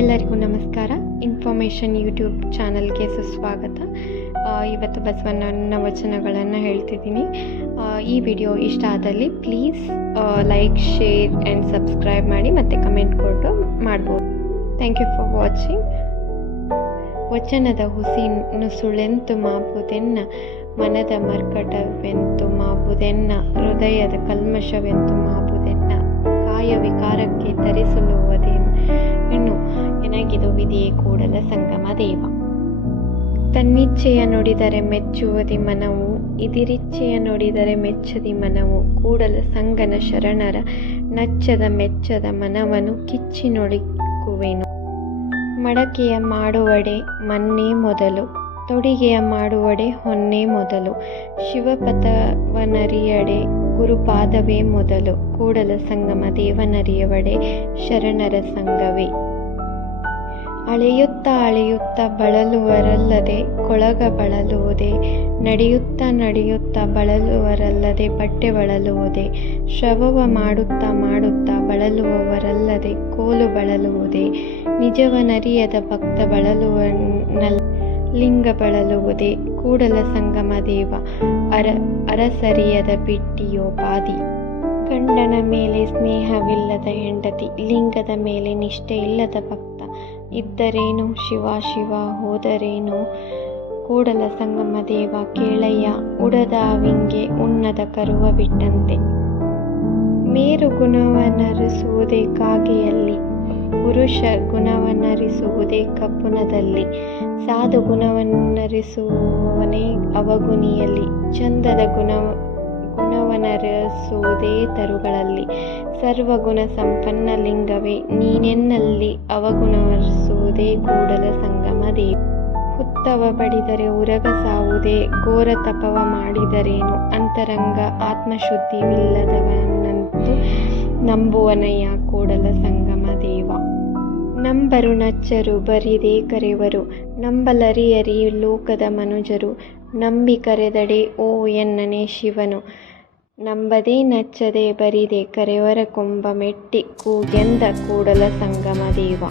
ಎಲ್ಲರಿಗೂ ನಮಸ್ಕಾರ. Information YouTube ಚಾನಲ್ಗೆ ಸುಸ್ವಾಗತ. ಇವತ್ತು ಬಸವಣ್ಣನ ವಚನಗಳನ್ನು ಹೇಳ್ತಿದ್ದೀನಿ. ಈ ವಿಡಿಯೋ ಇಷ್ಟ ಆದಲ್ಲಿ please like, share and subscribe ಮಾಡಿ ಮತ್ತು ಕಮೆಂಟ್ ಕೊಟ್ಟು ಮಾಡ್ಬೋದು. Thank you for watching. ವಚನದ ಹುಸಿ ನುಸುಳೆಂತು ಮಾಪುದೆನ್ನ, ಮನದ ಮರ್ಕಟವೆಂತು ಮಾಪುದೆನ್ನ, ಹೃದಯದ ಕಲ್ಮಶವೆಂತು ಮಾಪುದೆನ್ನ, ಕಾಯ ವಿಕಾರಕ್ಕೆ ತರಿಸಲುವುದೇನು ಇನ್ನು ಎನಗಿದು ವಿಧಿಯೇ ಕೂಡಲ ಸಂಗಮ ದೇವ. ತನ್ನಿಚ್ಛೆಯ ನುಡಿದರೆ ಮೆಚ್ಚುವುದಿ ಮನವು, ಇದಿರಿಚ್ಛೆಯ ನುಡಿದರೆ ಮೆಚ್ಚದಿ ಮನವು, ಕೂಡಲ ಸಂಗನ ಶರಣರ ನಚ್ಚದ ಮೆಚ್ಚದ ಮನವನು ಕಿಚ್ಚಿ ನುಡಿಕುವೆನು. ಮಡಕೆಯ ಮಾಡುವಡೆ ಮನ್ನೇ ಮೊದಲು, ತೊಡಿಗೆಯ ಮಾಡುವಡೆ ಹೊನ್ನೇ ಮೊದಲು, ಶಿವಪಥವನರಿಯಡೆ ಗುರುಪಾದವೇ ಮೊದಲು, ಕೂಡಲ ಸಂಗಮ ದೇವನರಿಯವಡೆ ಶರಣರ ಸಂಘವೇ. ಅಳೆಯುತ್ತ ಅಳೆಯುತ್ತ ಬಳಲುವರಲ್ಲದೆ ಕೊಳಗ ಬಳಲುವುದೇ, ನಡೆಯುತ್ತ ನಡೆಯುತ್ತ ಬಳಲುವರಲ್ಲದೆ ಬಟ್ಟೆ ಬಳಲುವುದೇ, ಶ್ರವವ ಮಾಡುತ್ತ ಮಾಡುತ್ತ ಬಳಲುವವರಲ್ಲದೆ ಕೋಲು ಬಳಲುವುದೇ, ನಿಜವನರಿಯದ ಭಕ್ತ ಬಳಲುವನಲ್ಲ ಲಿಂಗ ಬಳಲುವುದೇ, ಕೂಡಲ ಸಂಗಮ ದೇವ ಅರಸರಿಯದ ಬಿಟ್ಟಿಯೋಪಾದಿ. ಗಂಡನ ಮೇಲೆ ಸ್ನೇಹವಿಲ್ಲದ ಹೆಂಡತಿ, ಲಿಂಗದ ಮೇಲೆ ನಿಷ್ಠೆ ಇಲ್ಲದ ಭಕ್ತ, ಇದ್ದರೇನು ಶಿವ ಶಿವ ಹೋದರೇನು, ಕೂಡಲ ಸಂಗಮ ದೇವ ಕೇಳಯ್ಯ ಉಡದಾವಿಂಗೆ ಉನ್ನದ ಕರುವ ಬಿಟ್ಟಂತೆ. ಮೇರು ಗುಣವನ್ನರಿಸುವುದೇ ಕಾಗೆಯಲ್ಲಿ, ಪುರುಷ ಗುಣವನ್ನರಿಸುವುದೇ ಕಬ್ಬುಣದಲ್ಲಿ, ಸಾಧು ಗುಣವನ್ನರಿಸುವವನೇ ಅವಗುಣಿಯಲ್ಲಿ, ಚಂದದ ಗುಣವನ್ನರಿಸುವುದೇ ತರುಗಳಲ್ಲಿ, ಸರ್ವಗುಣ ಸಂಪನ್ನ ಲಿಂಗವೇ ನೀನೆನ್ನಲ್ಲಿ ಅವಗುಣವರಿಸುವುದೇ ಕೂಡಲ ಸಂಗಮ ದೇವ. ಹುತ್ತವ ಬಡಿದರೆ ಉರಗ ಸಾವುದೇ, ಘೋರ ತಪವ ಮಾಡಿದರೇನು, ಅಂತರಂಗ ಆತ್ಮಶುದ್ಧಿವಿಲ್ಲದವನಂತೂ ನಂಬುವನಯ್ಯ ಕೂಡಲ ಸಂಗಮ ದೇವ. ನಂಬರು ನಚ್ಚರು ಬರಿದೇ ಕರೆವರು, ನಂಬಲರಿಯರಿ ಲೋಕದ ಮನುಜರು, ನಂಬಿ ಕರೆದಡೆ ಓ ಎನ್ನನೆ ಶಿವನು, ನಂಬದೇ ನಚ್ಚದೆ ಬರಿದೆ ಕರೆವರ ಕೊಂಬ ಮೆಟ್ಟಿ ಕೂಗೆಂದ ಕೂಡಲ ಸಂಗಮ ದೇವ.